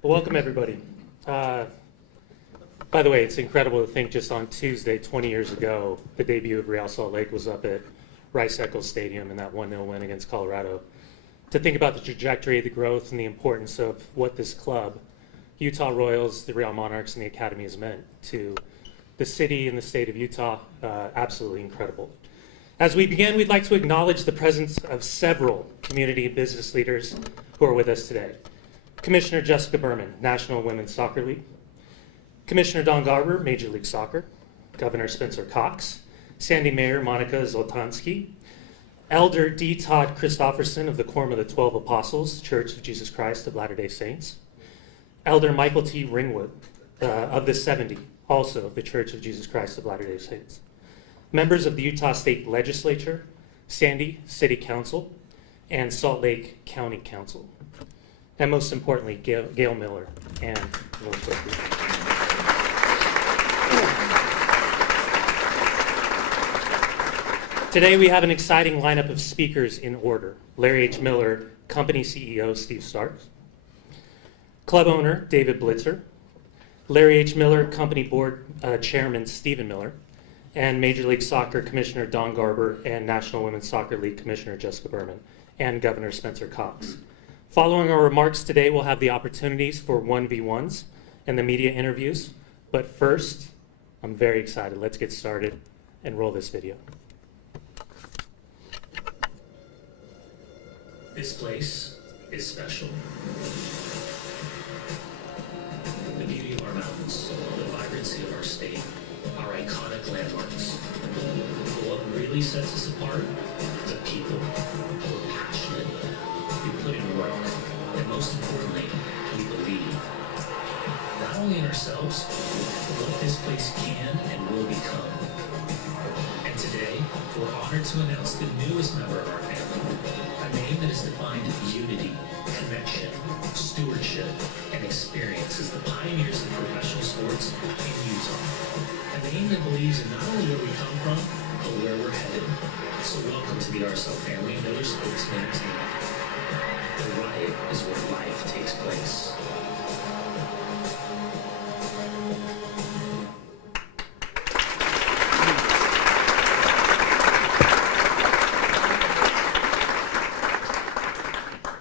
Well, welcome everybody. By the way, it's incredible to think just on Tuesday, 20 years ago, the debut of Real Salt Lake was up at Rice-Eccles Stadium in that 1-0 win against Colorado. To think about the trajectory, the growth, and the importance of what this club, Utah Royals, the Real Monarchs, and the Academy has meant to the city and the state of Utah, absolutely incredible. As we begin, we'd like to acknowledge the presence of several community and business leaders who are with us today. Commissioner Jessica Berman, National Women's Soccer League. Commissioner Don Garber, Major League Soccer. Governor Spencer Cox. Sandy Mayor Monica Zoltansky. Elder D. Todd Christofferson of the Quorum of the 12 Apostles, Church of Jesus Christ of Latter-day Saints. Elder Michael T. Ringwood of the 70, also of the Church of Jesus Christ of Latter-day Saints. Members of the Utah State Legislature, Sandy City Council, and Salt Lake County Council. And most importantly, Gail Miller and Rose Whitby. Today we have an exciting lineup of speakers in order. Larry H. Miller, Company CEO Steve Starks. Club owner David Blitzer. Larry H. Miller, Company Board Chairman Stephen Miller. And Major League Soccer Commissioner Don Garber and National Women's Soccer League Commissioner Jessica Berman and Governor Spencer Cox. Following our remarks today, we'll have the opportunities for 1v1s and the media interviews. But first, I'm very excited. Let's get started and roll this video. This place is special. The beauty of our mountains, the vibrancy of our state, our iconic landmarks. But what really sets us apart? The people. We're passionate. We put in work. And most importantly, we believe. Not only in ourselves, but what this place can and will become. And today, we're honored to announce the newest member of our family. A name that has defined unity, connection, stewardship, and experience as the pioneers of professional sports in Utah. A name that believes in not only where we come from, but where we're headed. So welcome to the RSL family and Miller Sports and Entertainment. The riot is where life takes place.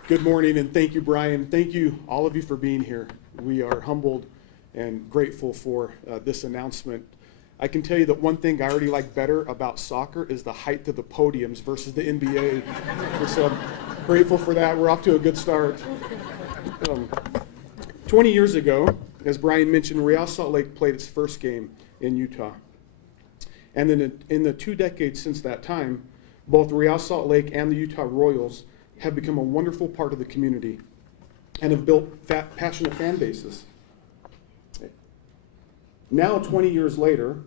Good morning, and thank you, Brian. Thank you, all of you, for being here. We are humbled and grateful for this announcement. I can tell you that one thing I already like better about soccer is the height of the podiums versus the NBA. So I'm grateful for that. We're off to a good start. 20 years ago, as Brian mentioned, Real Salt Lake played its first game in Utah. And then in the 2 decades since that time, both Real Salt Lake and the Utah Royals have become a wonderful part of the community and have built passionate fan bases. Now, 20 years later,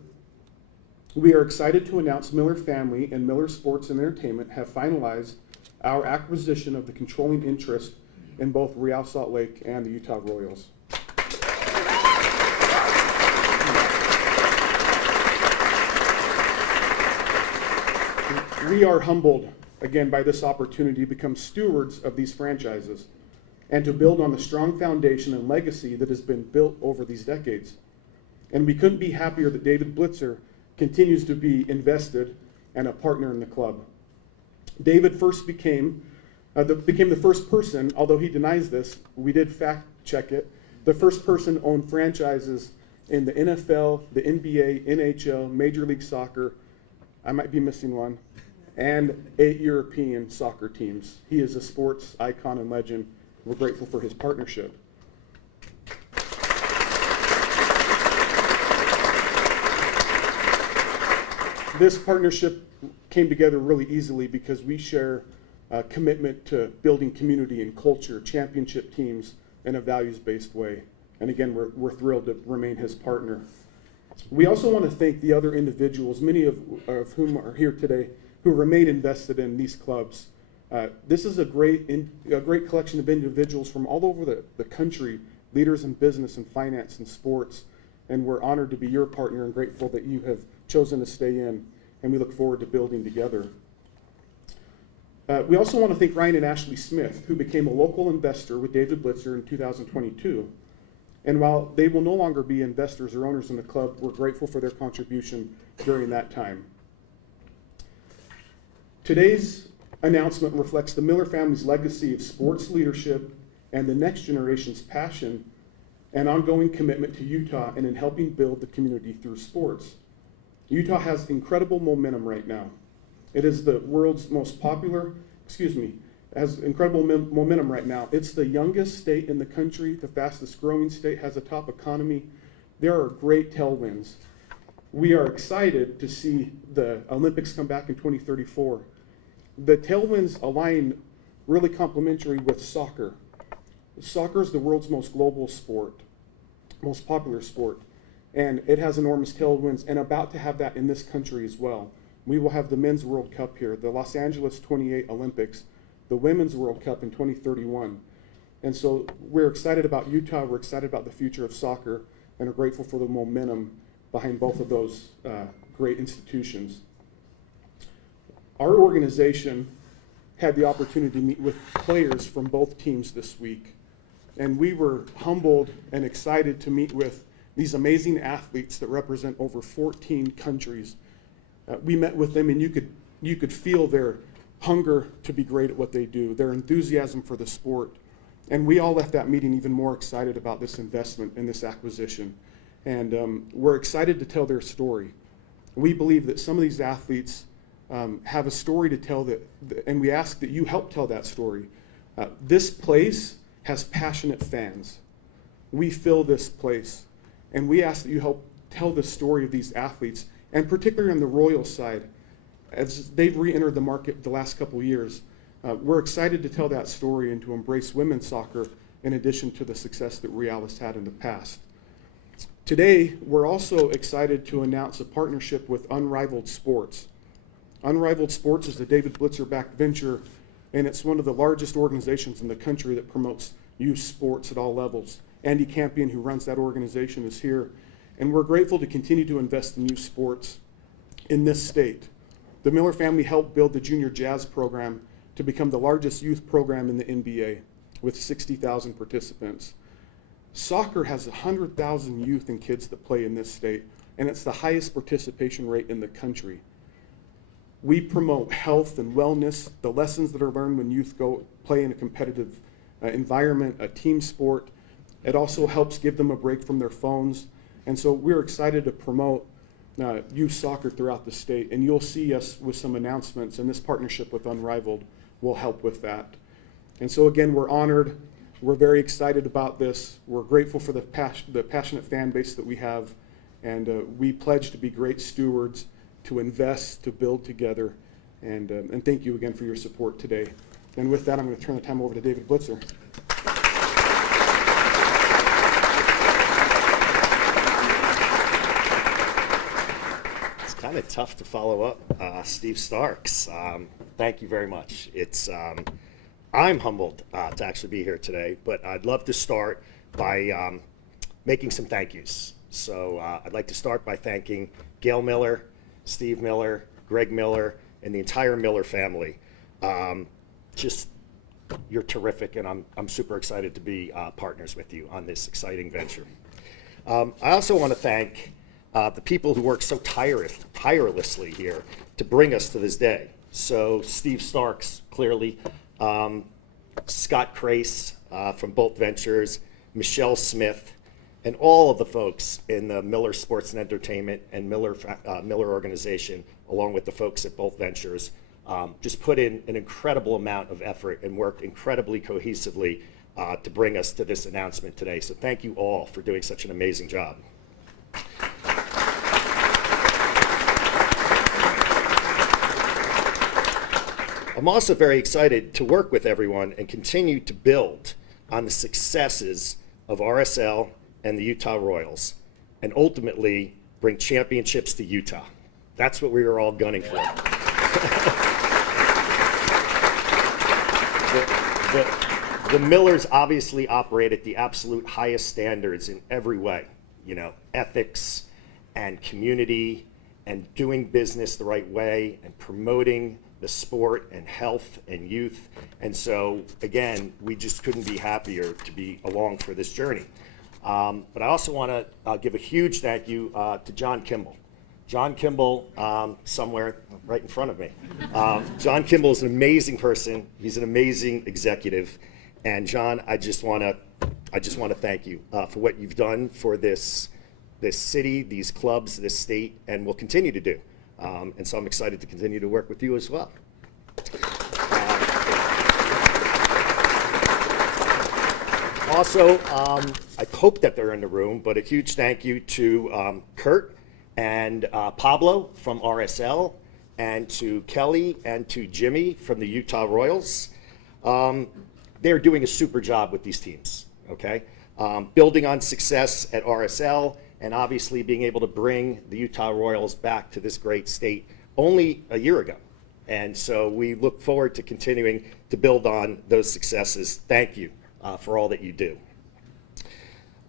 we are excited to announce Miller Family and Miller Sports and Entertainment have finalized our acquisition of the controlling interest in both Real Salt Lake and the Utah Royals. We are humbled again by this opportunity to become stewards of these franchises and to build on the strong foundation and legacy that has been built over these decades. And we couldn't be happier that David Blitzer continues to be invested and a partner in the club. David first became the first person, although he denies this, we did fact check it, the first person to own franchises in the NFL, the NBA, NHL, Major League Soccer, I might be missing one, and 8 European soccer teams. He is a sports icon and legend. We're grateful for his partnership. This partnership came together really easily because we share a commitment to building community and culture, championship teams in a values-based way. And again, we're thrilled to remain his partner. We also want to thank the other individuals, many of whom are here today, who remain invested in these clubs. This is a great collection of individuals from all over the country, leaders in business and finance and sports, and we're honored to be your partner and grateful that you have chosen to stay in, and we look forward to building together. We also want to thank Ryan and Ashley Smith, who became a local investor with David Blitzer in 2022. And while they will no longer be investors or owners in the club, we're grateful for their contribution during that time. Today's announcement reflects the Miller family's legacy of sports leadership and the next generation's passion and ongoing commitment to Utah and in helping build the community through sports. Utah has incredible momentum right now. It is the world's most popular, has incredible momentum right now. It's the youngest state in the country, the fastest growing state, has a top economy. There are great tailwinds. We are excited to see the Olympics come back in 2034. The tailwinds align really complementary with soccer. Soccer is the world's most global sport, most popular sport, and it has enormous tailwinds and about to have that in this country as well. We will have the Men's World Cup here, the Los Angeles 28 Olympics, the Women's World Cup in 2031. And so we're excited about Utah, we're excited about the future of soccer, and are grateful for the momentum behind both of those great institutions. Our organization had the opportunity to meet with players from both teams this week, and we were humbled and excited to meet with these amazing athletes that represent over 14 countries. We met with them, and you could feel their hunger to be great at what they do, their enthusiasm for the sport. And we all left that meeting even more excited about this investment and this acquisition. And we're excited to tell their story. We believe that some of these athletes have a story to tell, and we ask that you help tell that story. This place has passionate fans. We fill this place, and we ask that you help tell the story of these athletes, and particularly on the Royals side, as they've re-entered the market the last couple of years. We're excited to tell that story and to embrace women's soccer in addition to the success that Real has had in the past. Today, we're also excited to announce a partnership with Unrivaled Sports. Unrivaled Sports is a David Blitzer-backed venture, and it's one of the largest organizations in the country that promotes youth sports at all levels. Andy Campion, who runs that organization, is here, and we're grateful to continue to invest in youth sports in this state. The Miller family helped build the Junior Jazz program to become the largest youth program in the NBA with 60,000 participants. Soccer has 100,000 youth and kids that play in this state, and it's the highest participation rate in the country. We promote health and wellness, the lessons that are learned when youth go play in a competitive environment, a team sport. It also helps give them a break from their phones. And so we're excited to promote youth soccer throughout the state, and you'll see us with some announcements, and this partnership with Unrivaled will help with that. And so again, we're honored. We're very excited about this. We're grateful for the passionate fan base that we have, and we pledge to be great stewards, to invest, to build together, and thank you again for your support today. And with that, I'm going to turn the time over to David Blitzer. It's kind of tough to follow up Steve Starks. Thank you very much. I'm humbled to actually be here today, but I'd love to start by making some thank yous. So I'd like to start by thanking Gail Miller, Steve Miller, Greg Miller, and the entire Miller family. You're terrific, and I'm super excited to be partners with you on this exciting venture. I also want to thank the people who work so tirelessly here to bring us to this day. So Steve Starks, clearly, Scott Crace from both ventures, Michelle Smith, and all of the folks in the Miller Sports and Entertainment and Miller organization, along with the folks at both ventures, just put in an incredible amount of effort and worked incredibly cohesively to bring us to this announcement today. So thank you all for doing such an amazing job. I'm also very excited to work with everyone and continue to build on the successes of RSL and the Utah Royals, and ultimately bring championships to Utah. That's what we were all gunning for. The Millers obviously operate at the absolute highest standards in every way, ethics and community and doing business the right way and promoting the sport and health and youth. And so, again, we just couldn't be happier to be along for this journey. But I also want to give a huge thank you to John Kimball. John Kimball, somewhere right in front of me. John Kimball is an amazing person. He's an amazing executive. And John, I just want to thank you for what you've done for this city, these clubs, this state, and will continue to do. And so I'm excited to continue to work with you as well. Also, I hope that they're in the room, but a huge thank you to Kurt and Pablo from RSL, and to Kelly and to Jimmy from the Utah Royals. They're doing a super job with these teams, okay? Building on success at RSL, and obviously being able to bring the Utah Royals back to this great state only a year ago. And so we look forward to continuing to build on those successes. Thank you for all that you do.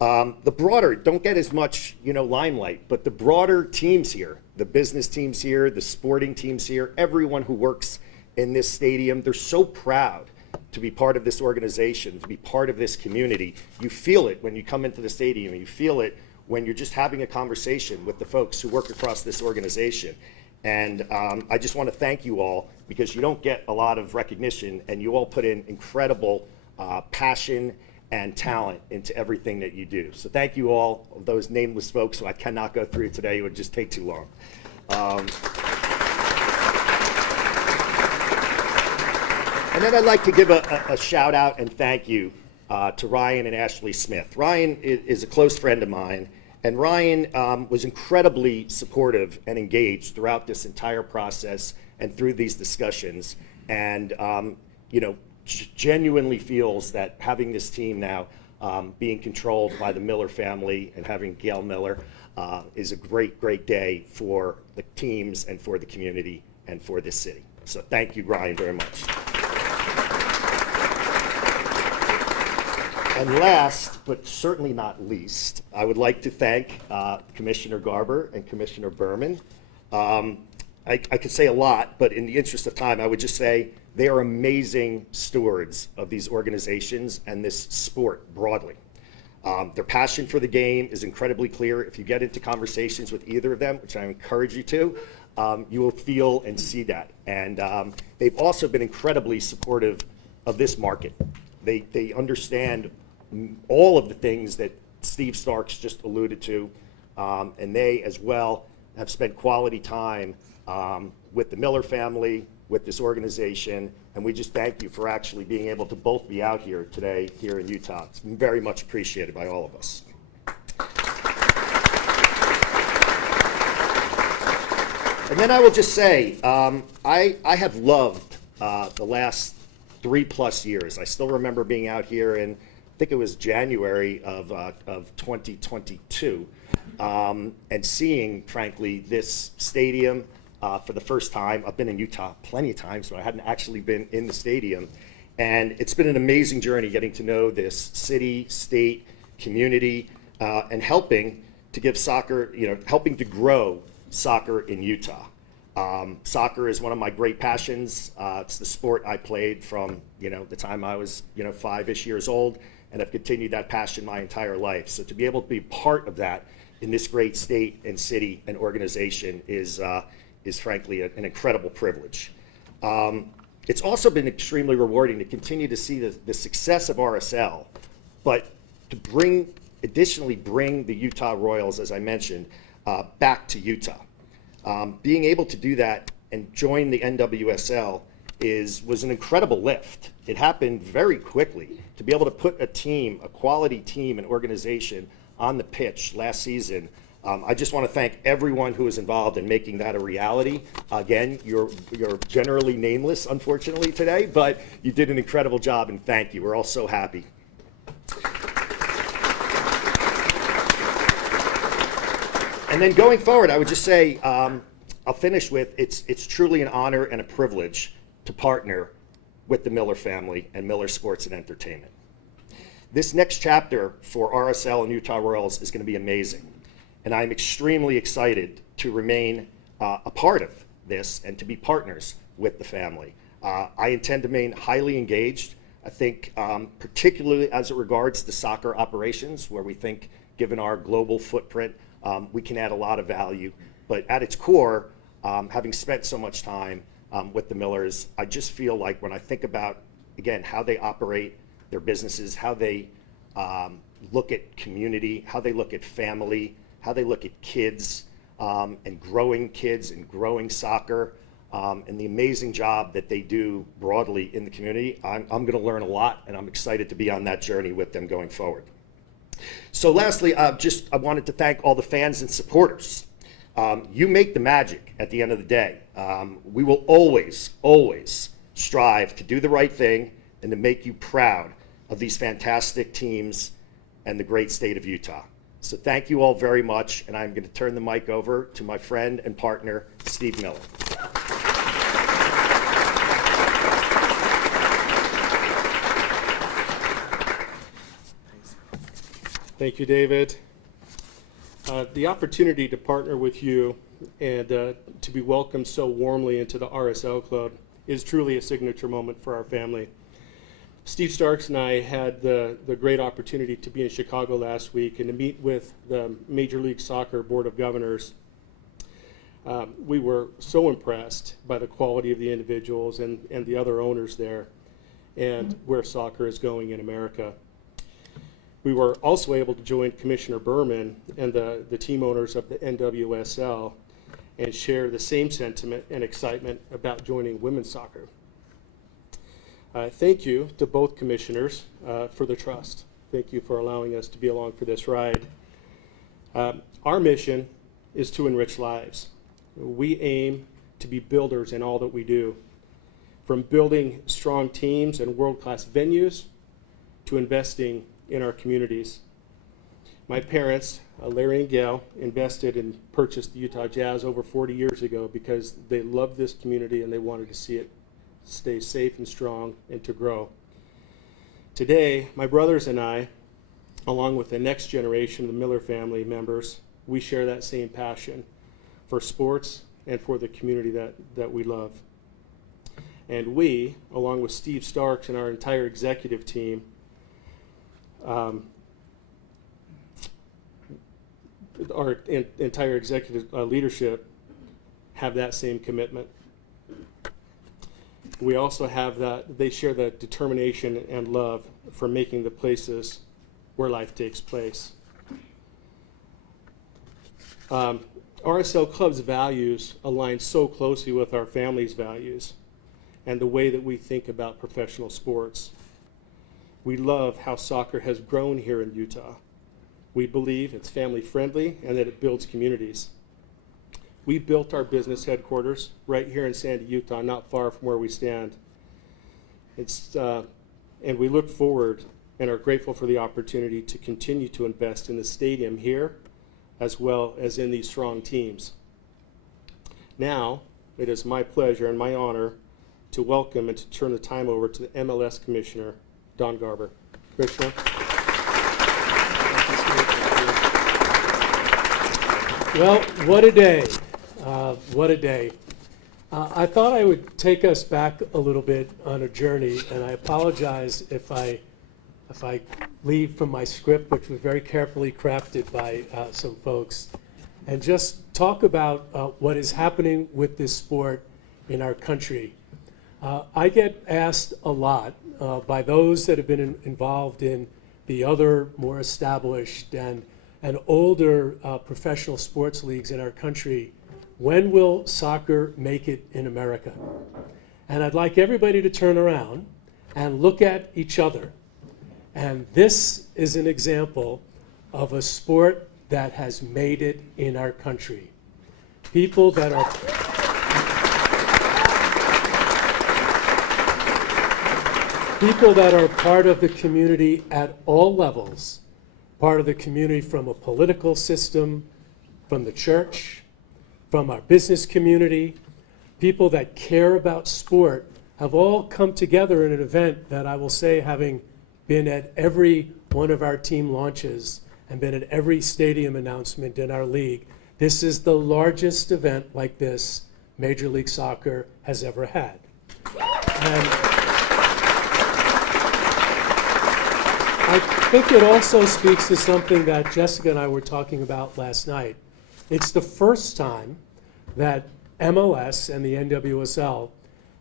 The broader, don't get as much, limelight, but the broader teams here, the business teams here, the sporting teams here, everyone who works in this stadium, they're so proud to be part of this organization, to be part of this community. You feel it when you come into the stadium, you feel it when you're just having a conversation with the folks who work across this organization. And I just want to thank you all, because you don't get a lot of recognition, and you all put in incredible passion and talent into everything that you do. So thank you all, those nameless folks who I cannot go through today. It would just take too long. And then I'd like to give a shout out and thank you to Ryan and Ashley Smith. Ryan is a close friend of mine, and Ryan was incredibly supportive and engaged throughout this entire process and through these discussions, and genuinely feels that having this team now being controlled by the Miller family and having Gail Miller is a great, great day for the teams and for the community and for this city. So thank you, Ryan, very much. And last, but certainly not least, I would like to thank Commissioner Garber and Commissioner Berman. I could say a lot, but in the interest of time, I would just say they are amazing stewards of these organizations and this sport broadly. Their passion for the game is incredibly clear. If you get into conversations with either of them, which I encourage you to, you will feel and see that. And they've also been incredibly supportive of this market. They understand all of the things that Steve Starks just alluded to, and they as well have spent quality time with the Miller family, with this organization, and we just thank you for actually being able to both be out here today here in Utah. It's very much appreciated by all of us. And then I will just say, I have loved the last 3+ years. I still remember being out here in, I think it was January of 2022, and seeing, frankly, this stadium for the first time. I've been in Utah plenty of times, but I hadn't actually been in the stadium. And it's been an amazing journey getting to know this city, state, community, and helping to give soccer, helping to grow soccer in Utah. Soccer is one of my great passions. It's the sport I played from, the time I was, 5-ish years old, and I've continued that passion my entire life. So to be able to be part of that in this great state and city and organization is frankly an incredible privilege. It's also been extremely rewarding to continue to see the success of RSL, but to additionally bring the Utah Royals, as I mentioned, back to Utah. Being able to do that and join the NWSL was an incredible lift. It happened very quickly. To be able to put a quality team and organization on the pitch last season, I just want to thank everyone who was involved in making that a reality. Again, you're generally nameless, unfortunately, today, but you did an incredible job, and thank you. We're all so happy. And then going forward, I would just say, I'll finish with, it's truly an honor and a privilege to partner with the Miller family and Miller Sports and Entertainment. This next chapter for RSL and Utah Royals is going to be amazing. And I'm extremely excited to remain a part of this and to be partners with the family. I intend to remain highly engaged. I think particularly as it regards to soccer operations, where we think, given our global footprint, we can add a lot of value. But at its core, having spent so much time with the Millers, I just feel like when I think about, again, how they operate their businesses, how they look at community, how they look at family, how they look at kids, and growing soccer, and the amazing job that they do broadly in the community, I'm going to learn a lot, and I'm excited to be on that journey with them going forward. So lastly, I wanted to thank all the fans and supporters. You make the magic at the end of the day. We will always, always strive to do the right thing and to make you proud of these fantastic teams and the great state of Utah. So thank you all very much, and I'm going to turn the mic over to my friend and partner, Steve Miller. Thank you, David. The opportunity to partner with you and to be welcomed so warmly into the RSL club is truly a signature moment for our family. Steve Starks and I had the great opportunity to be in Chicago last week and to meet with the Major League Soccer Board of Governors. We were so impressed by the quality of the individuals and the other owners there and where soccer is going in America. We were also able to join Commissioner Berman and the team owners of the NWSL and share the same sentiment and excitement about joining women's soccer. Thank you to both commissioners for the trust. Thank you for allowing us to be along for this ride. Our mission is to enrich lives. We aim to be builders in all that we do, from building strong teams and world-class venues to investing in our communities. My parents, Larry and Gail, invested and purchased the Utah Jazz over 40 years ago because they loved this community and they wanted to see it stay safe and strong and to grow. Today, my brothers and I, along with the next generation of the Miller family members, we share that same passion for sports and for the community that we love. And we, along with Steve Starks and our entire executive team, our entire executive leadership have that same commitment. We also have they share the determination and love for making the places where life takes place. RSL Club's values align so closely with our family's values and the way that we think about professional sports. We love how soccer has grown here in Utah. We believe it's family friendly and that it builds communities. We built our business headquarters right here in Sandy, Utah, not far from where we stand. And we look forward and are grateful for the opportunity to continue to invest in the stadium here, as well as in these strong teams. Now, it is my pleasure and my honor to welcome and to turn the time over to the MLS Commissioner, Don Garber. Commissioner. Well, what a day. What a day. I thought I would take us back a little bit on a journey, and I apologize if I leave from my script, which was very carefully crafted by some folks, and just talk about what is happening with this sport in our country. I get asked a lot by those that have been involved in the other more established and older professional sports leagues in our country, when will soccer make it in America? And I'd like everybody to turn around and look at each other. And this is an example of a sport that has made it in our country. People that are part of the community at all levels, part of the community from a political system, from the church, from our business community, people that care about sport have all come together in an event that I will say, having been at every one of our team launches and been at every stadium announcement in our league, this is the largest event like this Major League Soccer has ever had. And I think it also speaks to something that Jessica and I were talking about last night. It's the first time that MLS and the NWSL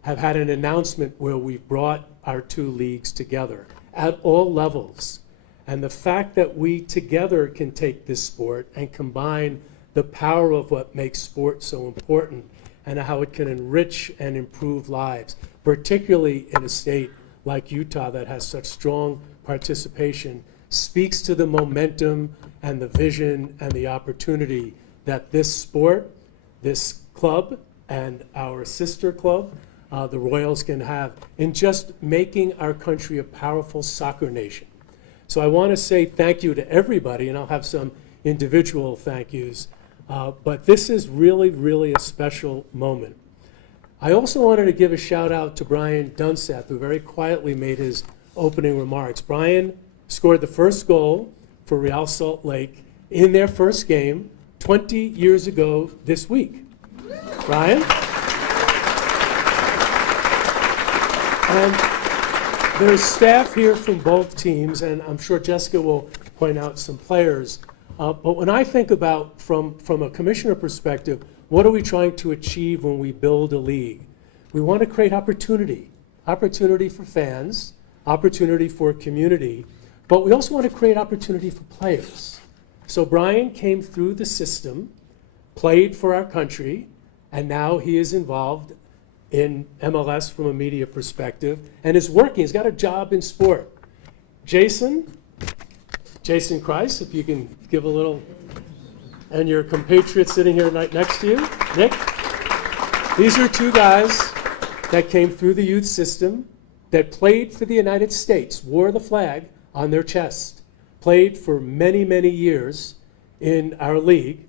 have had an announcement where we've brought our two leagues together at all levels. And the fact that we together can take this sport and combine the power of what makes sport so important and how it can enrich and improve lives, particularly in a state like Utah that has such strong participation, speaks to the momentum and the vision and the opportunity that this sport, this club, and our sister club, the Royals, can have in just making our country a powerful soccer nation. So I want to say thank you to everybody, and I'll have some individual thank yous, but this is really, really a special moment. I also wanted to give a shout out to Brian Dunseth, who very quietly made his opening remarks. Brian scored the first goal for Real Salt Lake in their first game 20 years ago this week. Brian? And there's staff here from both teams, and I'm sure Jessica will point out some players. But when I think about, from a commissioner perspective, what are we trying to achieve when we build a league? We want to create opportunity for fans, opportunity for community, but we also want to create opportunity for players. So Brian came through the system, played for our country, and now he is involved in MLS from a media perspective and is working. He's got a job in sport. Jason Christ, if you can give a little, and your compatriot sitting here right next to you, Nick. These are two guys that came through the youth system, that played for the United States, wore the flag on their chest, played for many, many years in our league.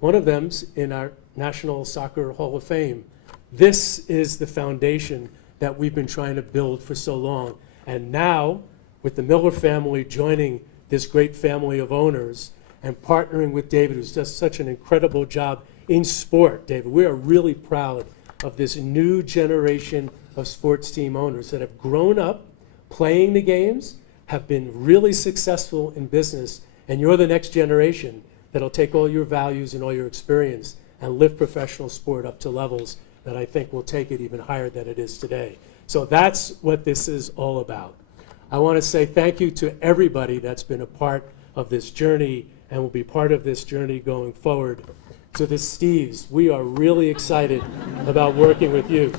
One of them's in our National Soccer Hall of Fame. This is the foundation that we've been trying to build for so long. And now, with the Miller family joining this great family of owners and partnering with David, who's does such an incredible job in sport, David, we are really proud of this new generation of sports team owners that have grown up playing the games, have been really successful in business, and you're the next generation that'll take all your values and all your experience and lift professional sport up to levels that I think will take it even higher than it is today. So that's what this is all about. I want to say thank you to everybody that's been a part of this journey and will be part of this journey going forward. To the Steves, we are really excited about working with you.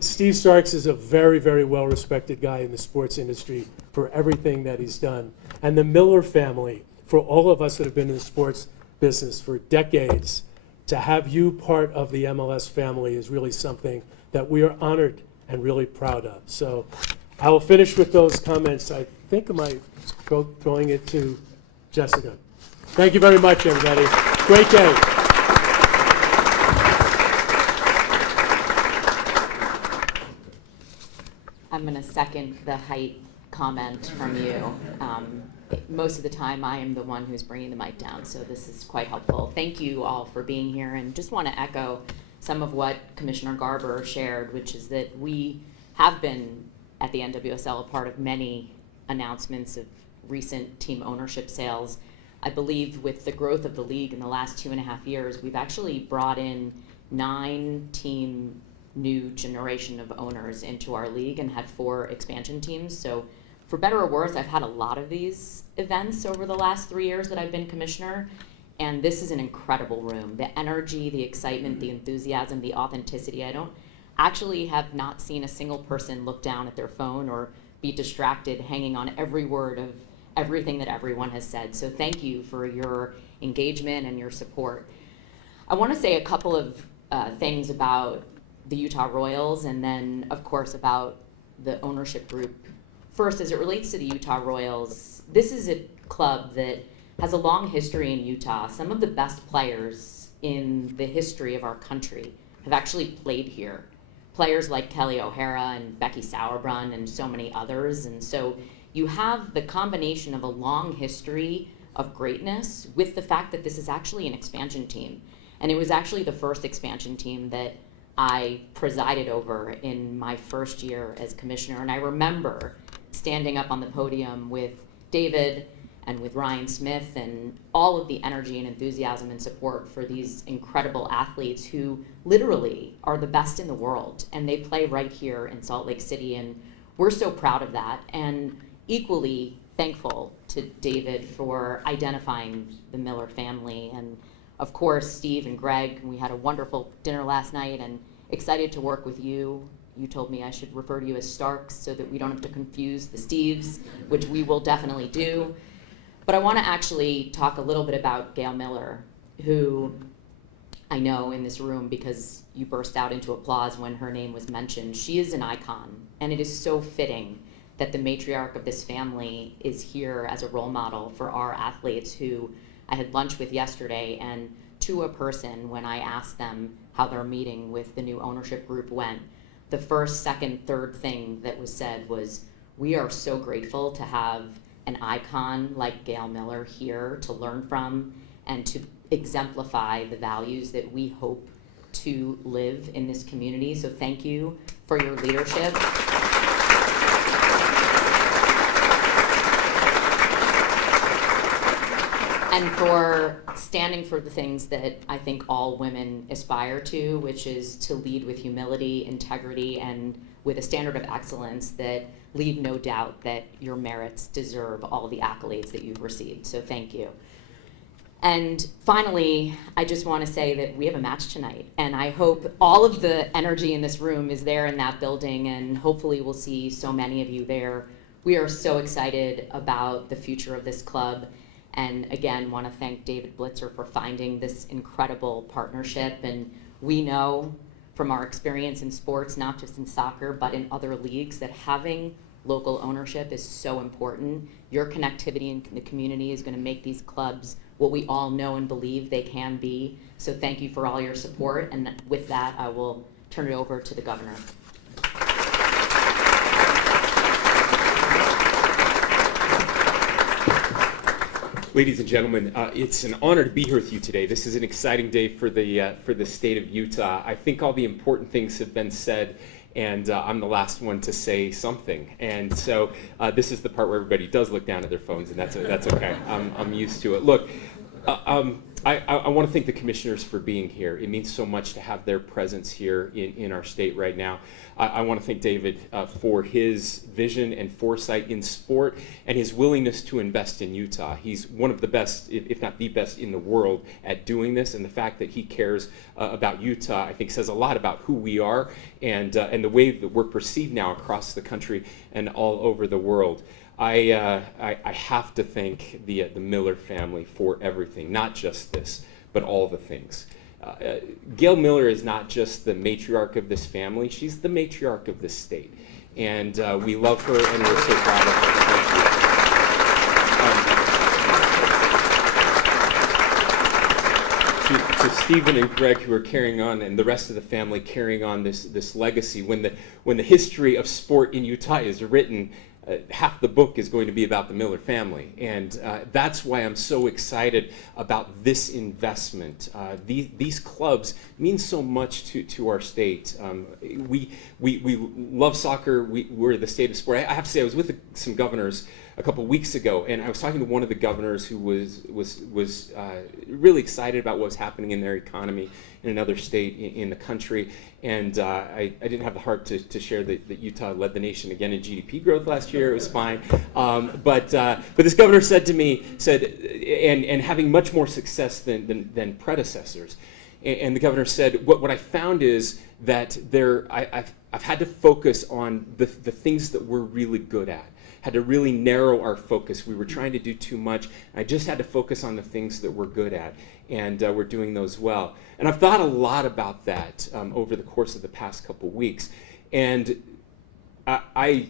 Steve Starks is a very, very well-respected guy in the sports industry for everything that he's done. And the Miller family, for all of us that have been in the sports business for decades, to have you part of the MLS family is really something that we are honored and really proud of. So I will finish with those comments. I think I might throwing it to Jessica. Thank you very much, everybody. Great day. I'm going to second the height comment from you. Most of the time, I am the one who's bringing the mic down, so this is quite helpful. Thank you all for being here, and just want to echo some of what Commissioner Garber shared, which is that we have been, at the NWSL, a part of many announcements of recent team ownership sales. I believe with the growth of the league in the last 2.5 years, we've actually brought in 9 team new generation of owners into our league and had 4 expansion teams. So for better or worse, I've had a lot of these events over the last 3 years that I've been commissioner, and this is an incredible room. The energy, the excitement, the enthusiasm, the authenticity. I don't actually have not seen a single person look down at their phone or be distracted hanging on every word of everything that everyone has said. So thank you for your engagement and your support. I want to say a couple of things about the Utah Royals, and then of course about the ownership group. First, as it relates to the Utah Royals, this is a club that has a long history in Utah. Some of the best players in the history of our country have actually played here. Players like Kelly O'Hara and Becky Sauerbrunn and so many others. And so you have the combination of a long history of greatness with the fact that this is actually an expansion team. And it was actually the first expansion team that I presided over in my first year as commissioner. And I remember standing up on the podium with David and with Ryan Smith and all of the energy and enthusiasm and support for these incredible athletes who literally are the best in the world. And they play right here in Salt Lake City. And we're so proud of that. And equally thankful to David for identifying the Miller family. And of course, Steve and Greg, we had a wonderful dinner last night and excited to work with you. You told me I should refer to you as Starks so that we don't have to confuse the Steves, which we will definitely do. But I want to actually talk a little bit about Gail Miller, who I know in this room because you burst out into applause when her name was mentioned. She is an icon, and it is so fitting that the matriarch of this family is here as a role model for our athletes who I had lunch with yesterday, and to a person, when I asked them how their meeting with the new ownership group went, the first, second, third thing that was said was, we are so grateful to have an icon like Gail Miller here to learn from and to exemplify the values that we hope to live in this community. So thank you for your leadership. And for standing for the things that I think all women aspire to, which is to lead with humility, integrity, and with a standard of excellence that leave no doubt that your merits deserve all the accolades that you've received. So thank you. And finally, I just want to say that we have a match tonight, and I hope all of the energy in this room is there in that building, and hopefully we'll see so many of you there. We are so excited about the future of this club. And again, want to thank David Blitzer for finding this incredible partnership. And we know from our experience in sports, not just in soccer, but in other leagues, that having local ownership is so important. Your connectivity in the community is going to make these clubs what we all know and believe they can be. So thank you for all your support. And with that, I will turn it over to the governor. Ladies and gentlemen, it's an honor to be here with you today. This is an exciting day for the state of Utah. I think all the important things have been said, and I'm the last one to say something. And so this is the part where everybody does look down at their phones, and that's okay. I'm used to it. Look, I want to thank the commissioners for being here. It means so much to have their presence here in our state right now. I want to thank David for his vision and foresight in sport and his willingness to invest in Utah. He's one of the best, if not the best, in the world at doing this, and the fact that he cares about Utah, I think, says a lot about who we are and the way that we're perceived now across the country and all over the world. I have to thank the Miller family for everything, not just this, but all the things. Gail Miller is not just the matriarch of this family, she's the matriarch of this state. And we love her and we're so proud of her. To Stephen and Greg, who are carrying on, and the rest of the family carrying on this legacy, when the history of sport in Utah is written, half the book is going to be about the Miller family, and that's why I'm so excited about this investment. These clubs mean so much to our state. We love soccer. We're the state of sport. I have to say, I was with some governors a couple weeks ago, and I was talking to one of the governors who was really excited about what was happening in their economy in another state in the country. And I didn't have the heart to share that Utah led the nation again in GDP growth last year. It was fine. But this governor said to me, and having much more success than predecessors. And the governor said, what I found is that I've had to focus on the things that we're really good at. Had to really narrow our focus. We were trying to do too much. I just had to focus on the things that we're good at, and we're doing those well. And I've thought a lot about that over the course of the past couple weeks, and I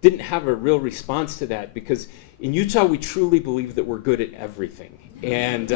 didn't have a real response to that because In Utah, we truly believe that we're good at everything. And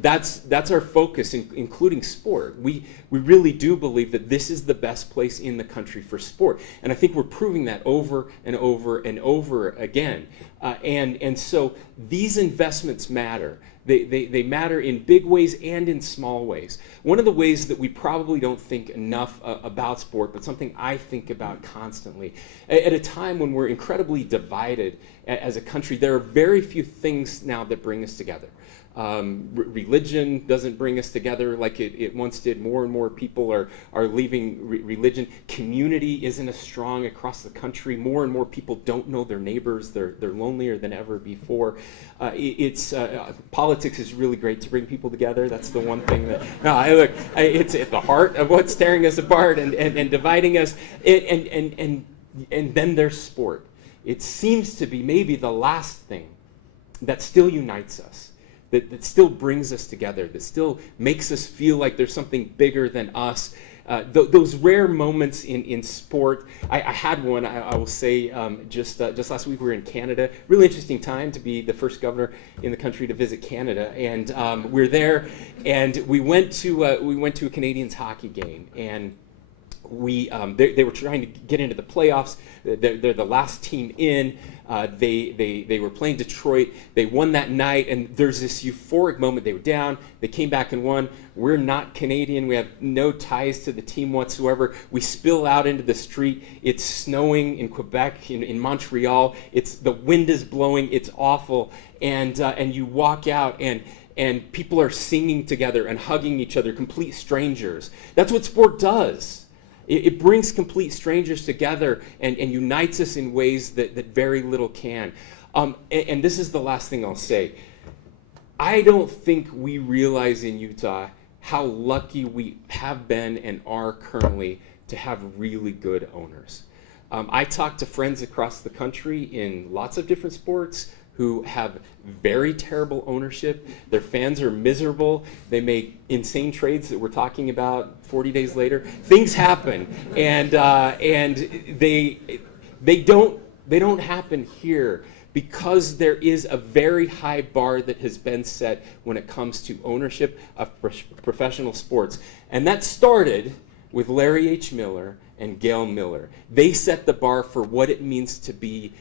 that's our focus, including sport. We really do believe that this is the best place in the country for sport. And I think we're proving that over and over and over again. And so these investments matter. They matter in big ways and in small ways. One of the ways that we probably don't think enough about sport, but something I think about constantly, at a time when we're incredibly divided as a country, there are very few things now that bring us together. Religion doesn't bring us together like it once did. More and more people are leaving religion. Community isn't as strong across the country. More and more people don't know their neighbors. They're lonelier than ever before. Politics is really great to bring people together. That's the one thing that it's at the heart of what's tearing us apart and dividing us. And then there's sport. It seems to be maybe the last thing that still unites us. That still brings us together, that still makes us feel like there's something bigger than us. Those rare moments in sport, I had one, I will say, just last week we were in Canada. Really interesting time to be the first governor in the country to visit Canada. And we're there, and we went to a Canadians hockey game, and they were trying to get into the playoffs. They're the last team in. They were playing Detroit. They won that night, and there's this euphoric moment. They were down. They came back and won. We're not Canadian. We have no ties to the team whatsoever. We spill out into the street. It's snowing in Quebec, in Montreal. The wind is blowing. It's awful. And you walk out, and people are singing together and hugging each other, complete strangers. That's what sport does. It brings complete strangers together and unites us in ways that very little can. And this is the last thing I'll say. I don't think we realize in Utah how lucky we have been and are currently to have really good owners. I talk to friends across the country in lots of different sports who have very terrible ownership. Their fans are miserable. They make insane trades that we're talking about 40 days later. Things happen, and they don't happen here because there is a very high bar that has been set when it comes to ownership of professional sports, and that started with Larry H. Miller and Gail Miller. They set the bar for what it means to be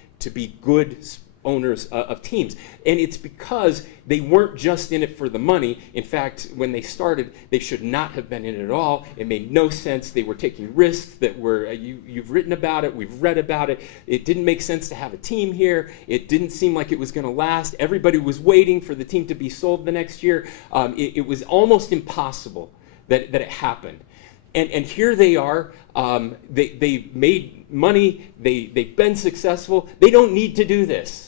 good owners of teams. And it's because they weren't just in it for the money. In fact, when they started, they should not have been in it at all. It made no sense. They were taking risks that were, you've written about it, we've read about it. It didn't make sense to have a team here. It didn't seem like it was going to last. Everybody was waiting for the team to be sold the next year. It was almost impossible that it happened. And here they are. They made money. They've been successful. They don't need to do this.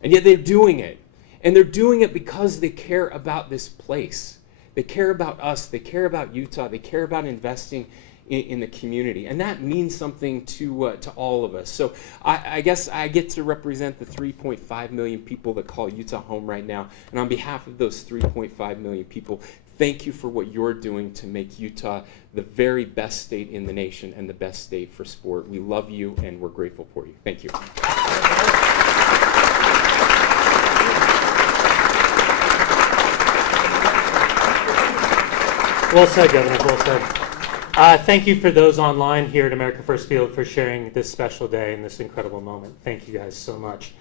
And yet they're doing it. And they're doing it because they care about this place. They care about us. They care about Utah. They care about investing in the community. And that means something to all of us. So I guess I get to represent the 3.5 million people that call Utah home right now. And on behalf of those 3.5 million people, thank you for what you're doing to make Utah the very best state in the nation and the best state for sport. We love you and we're grateful for you. Thank you. Well said, Governor. Well said. Thank you for those online here at America First Field for sharing this special day and this incredible moment. Thank you guys so much.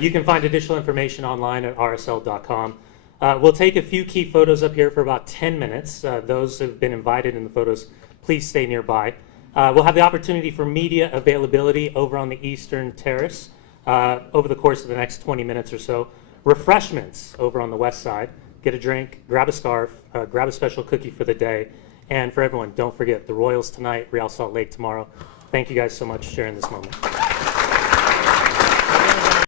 You can find additional information online at rsl.com. We'll take a few key photos up here for about 10 minutes. Those who have been invited in the photos, please stay nearby. We'll have the opportunity for media availability over on the Eastern Terrace over the course of the next 20 minutes or so. Refreshments over on the west side. Get a drink, grab a scarf, grab a special cookie for the day. And for everyone, don't forget the Royals tonight, Real Salt Lake tomorrow. Thank you guys so much for sharing this moment.